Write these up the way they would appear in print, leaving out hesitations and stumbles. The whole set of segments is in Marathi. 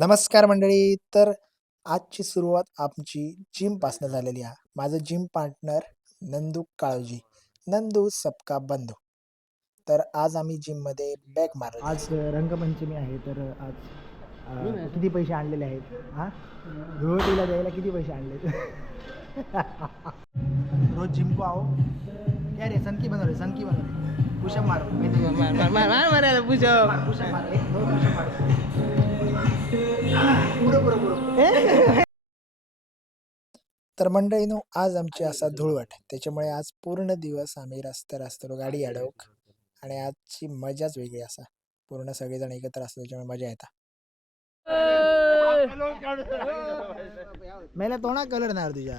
नमस्कार मंडळी. तर आजची सुरुवात आमची जिमपासनं झालेली आहे. माझं जिम पार्टनर नंदू काळोजी, नंदू सबका बंधू. तर आज आम्ही जिममध्ये बॅग मारली. आज रंगपंचमी आहे, तर आज किती पैसे आणलेले आहेत? हां, धुळवटीला द्यायला किती पैसे आणलेत? रोज जिम को आओ. क्या रे, सनकी बनवले, सनकी बनवले. पुशअप मार, मारायला पुषप पुशअप मार, एक दोन पुशअप मार. पुढं. तर मंडळीनो, आज आमची असा धुळवट, त्याच्यामुळे आज पूर्ण दिवस आम्ही रस्त्यावर गाडी अडवक आणि आजची मजाच वेगळी असा. पूर्ण सगळेजण एकत्र असतो, त्याच्यामुळे मजा येतात. मला तोंडा कलर नाही तुझ्या.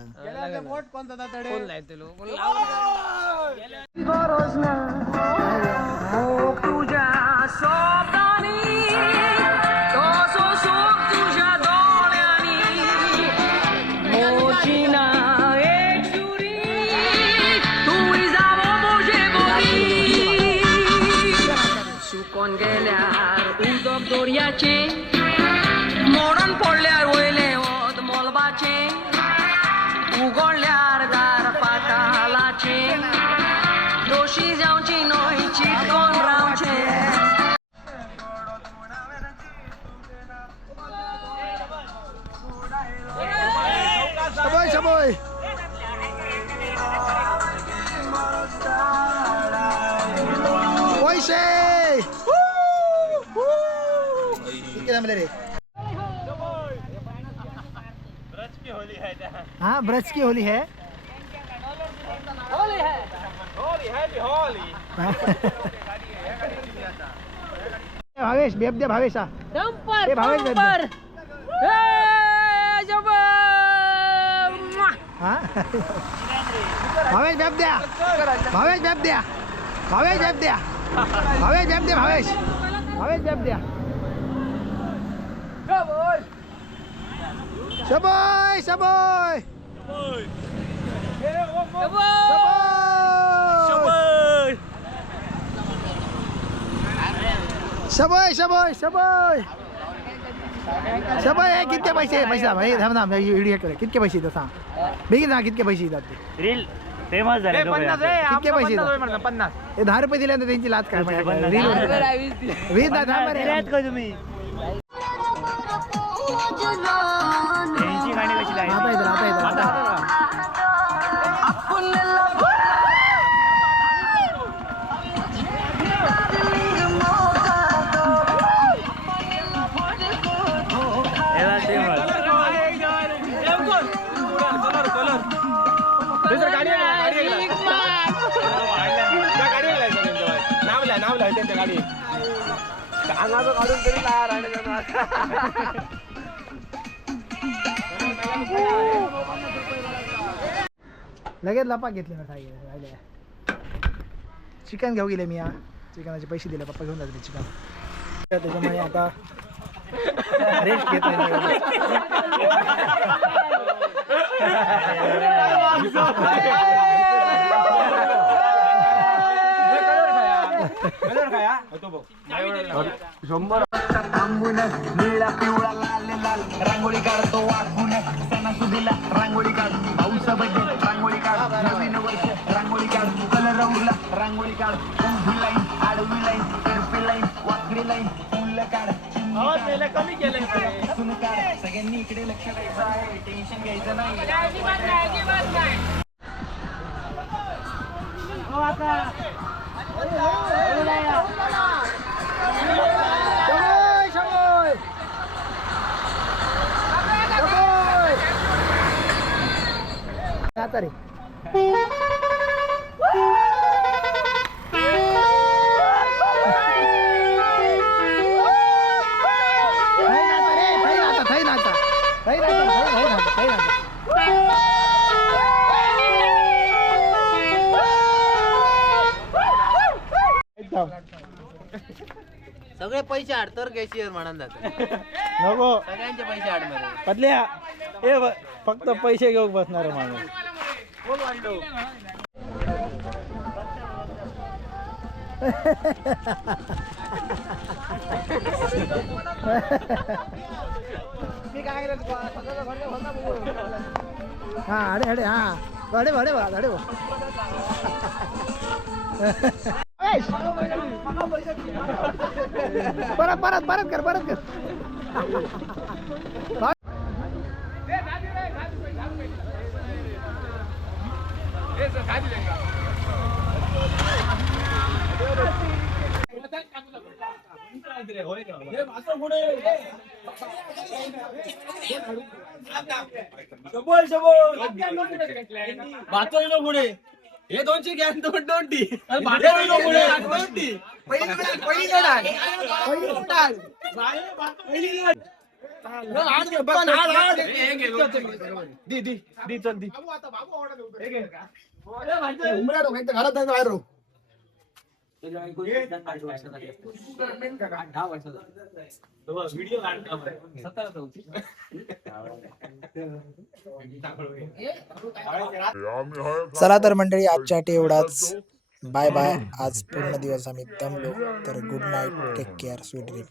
सुकून गेल्यार उदक दोर्याचे, मोडून पडल्यार वयले वत मोलबाचे, उगडल्यार दार पातालाचे, दोशी जावची न्हय चिटकोन रावचे. शबोय शबोय. पैसे किती जमले रे? हाँ, ब्रज की होली है. भावेश बेब दे. भावेश डंपर ए, भावेश बेब दे. हाँ, भावेश बेब द्या. भावेश बेब द्या. भावेश बेब द्या. भावेश बेब दे. भावेश भावेश बेब द्या. शबोय शबोय शबोय शबोय शबोय शबोय. कितके पैसे? पैसा भाई थांब ना, व्हिडिओ करे. कितके पैसे येतात सांग. बेगीन ना, कितके पैसे येतात ते? रील फेमस झाले कितके पैसे येतात? 50. हे 10 रुपये दिले तर त्यांची लाच काय? रील 20 ना. थांब रे. का तुम्ही यांची गाणी कशी लागली? आता येतं, आता येतं, आता. लगेच लपा घेतले ना. काय चिकन घेऊ गेले मी. चिकनाचे पैसे दिले, पप्पा घेऊन जाते चिकन. त्याच्यामुळे आता रेस्ट घेत थांबून निळा पिवळा लाल लाल रांगोळी काढतो वाकून, सणासुदीला रांगोळी काढ, पाऊस बघे रांगोळी काढ, नवीन वर्ष रांगोळी काढ, कलर उरला रांगोळी काढ, उभी लाईन आडवी लाईन तिरपी लाईन वाकडी लाईन फुल काढ, कमी केलं काढ. सगळ्यांनी इकडे लक्ष द्यायचं आहे, टेन्शन घ्यायचं नाही. आता रे. सगळे पैसे आड तर कॅशियर म्हणून जातात. नको सगळ्यांचे पैसे आड मध्ये पतल्या हे फक्त पैसे घेऊन बसणार माणूस. कोण वाढलो? हा अडे अडे हा अडे भाडे बा अडे बा परत परत परत कर परत कर पुढे हे 200 घ्या 220 घरात बाहेर चला तर मंडळी आजच्या एवढाच बाय बाय. आज पूर्ण दिवस आम्ही दमलो तर good night take care sweet dream.